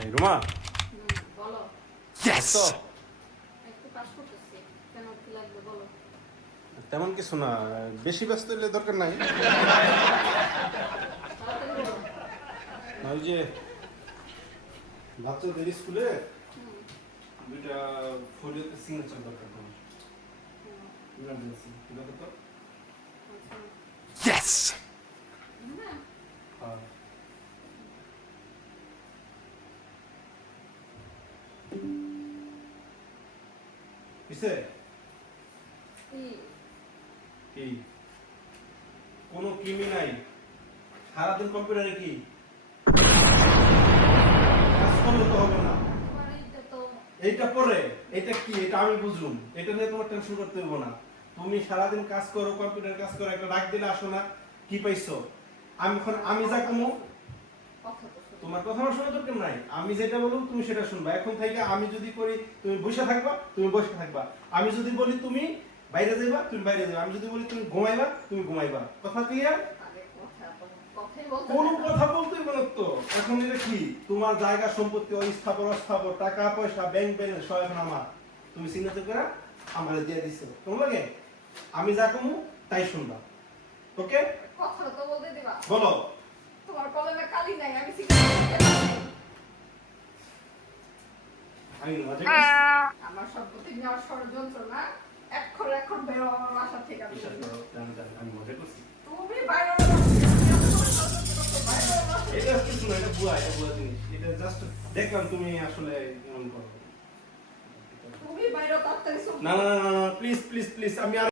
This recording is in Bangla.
এই রুমা বলো। ইয়েস একটু কাজ করতেছি, কেন কি লাগবে বলো। তেমন কিছু না, বেশি ব্যস্ত হলে দরকার নাই। তাড়াতাড়ি বলো। না, ওই যে বাচ্চাদের স্কুলে হুম, দুইটা ফোলিওতে সিগনেচার দরকার তোমার, হুম, ইমার্জেন্সি দেখো তো। আচ্ছা। ইয়েস হ্যাঁ, কিসে কি? কি কোনো কিমি নাই, সারাদিন কম্পিউটারে কি কাজ করলে তো হবে না। তোমার এইটা তো এইটা পরে এটা কি, এটা আমি বুঝুম, এটা নিয়ে তোমার টেনশন করতে হবে না। তুমি সারাদিন কাজ করো, কম্পিউটার কাজ করো, একটা ডাক দিলে আসো না, কি পাইছো? আমি যা কমু কথা তো শুনো। তোমার কথা আমার শোনা দরকার নাই, আমি যেটা বলবো তুমি সেটা শুনবা। এখন থেকে আমি যদি করি তুমি বসে থাকবা, তুমি বসে থাকবা। আমি যদি বলি তুমি বাইরে যাইবা, তুমি বাইরে যাবা। আমি যদি বলি তুমি ঘুমাইবা, তুমি ঘুমাইবা। কথা ক্লিয়ার? আগে কথা বলো, কথাই বলতে কোন হবে না। কথা বলতে বলো তো। এখন এটা কি তোমার জায়গা সম্পত্তি, স্থাবর অস্থাবর, টাকা পয়সা, ব্যাংক ব্যালেন্স সব এখন আমার। তুমি সিগনেচার করে আমার দিয়ে দিছো, তোমার লাগে আমি যা কমু তাই শুনবা। ওকে কথা তো বলতে দিবা। বলো। তোমার কলমে কালি নাই, আমি সিগারেট আমি মজা করছি। আমার সম্পত্তি নেওয়ার ষড়যন্ত্র না, এক্ষর এক্ষর বেরো আমার বাসা থেকে। আমি বিশ্বাস করো, জানি, আমি মজা করছি। তুমি বাইরে আমার বাসা থেকে, আমি তোমার ষড়যন্ত্র করতে বাইরে আমার বাসা থেকে। এটা কিছু না, এটা বুয়া জিনিস। এটা জাস্ট দেখলাম তুমি আসলে এমন করো। তুমি বাইরে তাড়াতাড়ি চলে না না না, প্লিজ প্লিজ প্লিজ, আমি আর